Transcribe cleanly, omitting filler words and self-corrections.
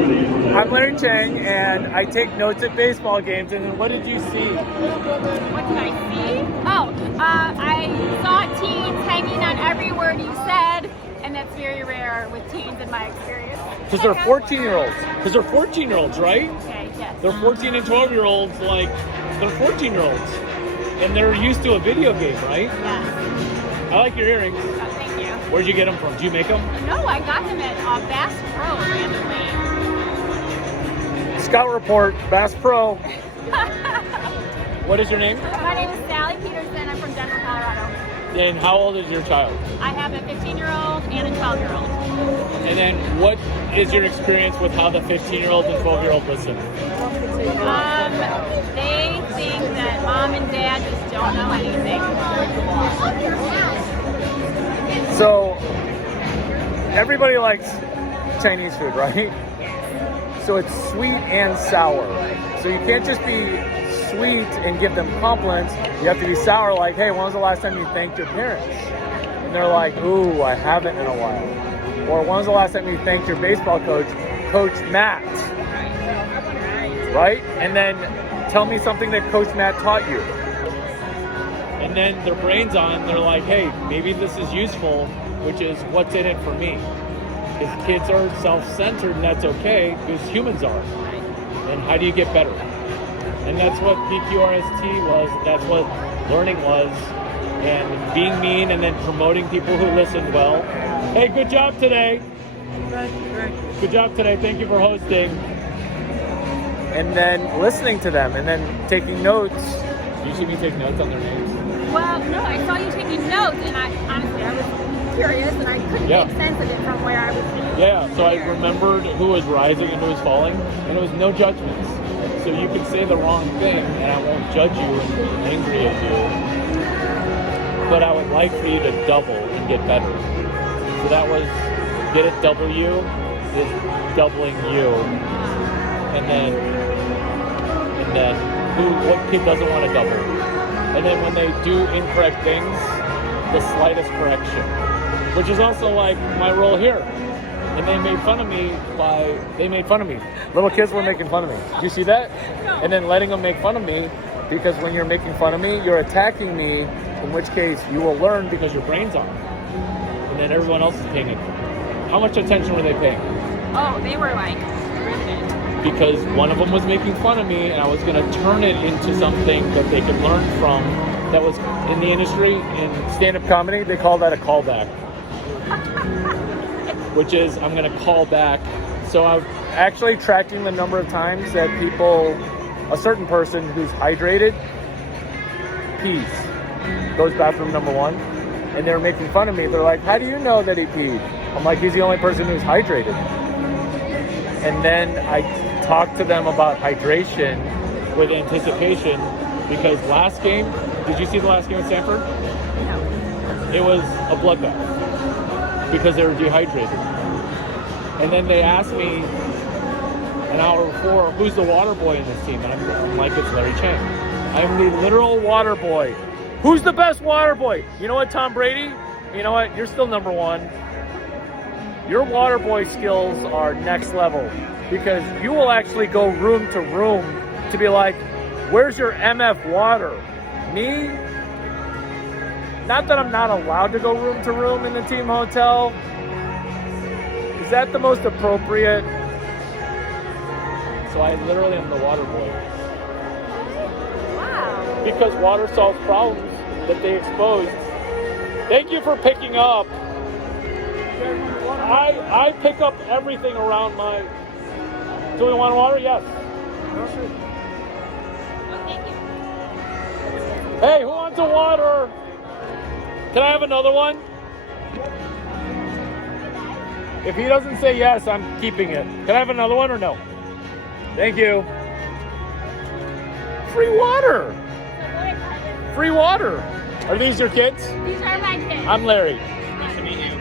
I'm Larry Chang, and I take notes at baseball games. And what did you see? What did I see? Oh, I saw teens hanging on every word you said, and that's very rare with teens in my experience. Because they're 14-year-olds. Because they're 14-year-olds, right? Okay, yes. They're 14 and 12-year-olds, like they're 14-year-olds, and they're used to a video game, right? Yes. I like your earrings. Oh, thank you. Where'd you get them from? Do you make them? No, I got them at Bass Pro randomly. Scout Report, Bass Pro. What is your name? My name is Sally Peterson. I'm from Denver, Colorado. And how old is your child? I have a 15-year-old and a 12-year-old. And then what is your experience with how the 15-year-old and 12-year-old listen? They think that mom and dad just don't know anything. So, everybody likes Chinese food, right? So it's sweet and sour. So you can't just be sweet and give them compliments. You have to be sour, like, hey, when was the last time you thanked your parents? And they're like, ooh, I haven't in a while. Or when was the last time you thanked your baseball coach, Coach Matt? Right? And then tell me something that Coach Matt taught you. And then their brain's on, they're like, hey, maybe this is useful, which is what's in it for me. If kids are self-centered, and that's okay, because humans are. And how do you get better? And that's what PQRST was, that's what learning was, and being mean and then promoting people who listened well. Hey, good job today. Good job today, thank you for hosting. And then listening to them, and then taking notes. You see me take notes on their names? Well, no, I saw you taking notes, and I was curious, and I couldn't make sense of it from where I was. Yeah, so I remembered who was rising and who was falling, and it was no judgments. So you can say the wrong thing, and I won't judge you and be angry at you. But I would like for you to double and get better. So that was, get it W is doubling you. And then what kid doesn't want to double? And then when they do incorrect things, the slightest correction, which is also like my role here. And they made fun of me Little kids were making fun of me. Did you see that? No. And then letting them make fun of me, because when you're making fun of me, you're attacking me, in which case you will learn because your brain's on. And then everyone else is paying attention. How much attention were they paying? Oh, they were like riveted. Because one of them was making fun of me, and I was going to turn it into something that they could learn from that was in the industry. In stand-up comedy, they call that a callback. Which is, I'm going to call back. So I'm actually tracking the number of times that a certain person who's hydrated, pees, goes bathroom number one. And they were making fun of me. They're like, how do you know that he peed? I'm like, he's the only person who's hydrated. And then I talked to them about hydration with anticipation, because last game, did you see the last game at Stanford? No. It was a bloodbath because they were dehydrated. And then they asked me an hour before, who's the water boy in this team? And I'm like, it's Larry Chang. I'm the literal water boy. Who's the best water boy? You know what, Tom Brady? You know what? You're still number one. Your water boy skills are next level, because you will actually go room to room to be like, where's your MF water? Me? Not that I'm not allowed to go room to room in the team hotel. Is that the most appropriate? So I literally am the water boy. Wow. Because water solves problems that they exposed. Thank you for picking up. I pick up everything around my... Do we want water? Yes. Thank you. Hey, who wants a water? Can I have another one? If he doesn't say yes, I'm keeping it. Can I have another one or no? Thank you. Free water. Free water. Are these your kids? These are my kids. I'm Larry. Nice to meet you.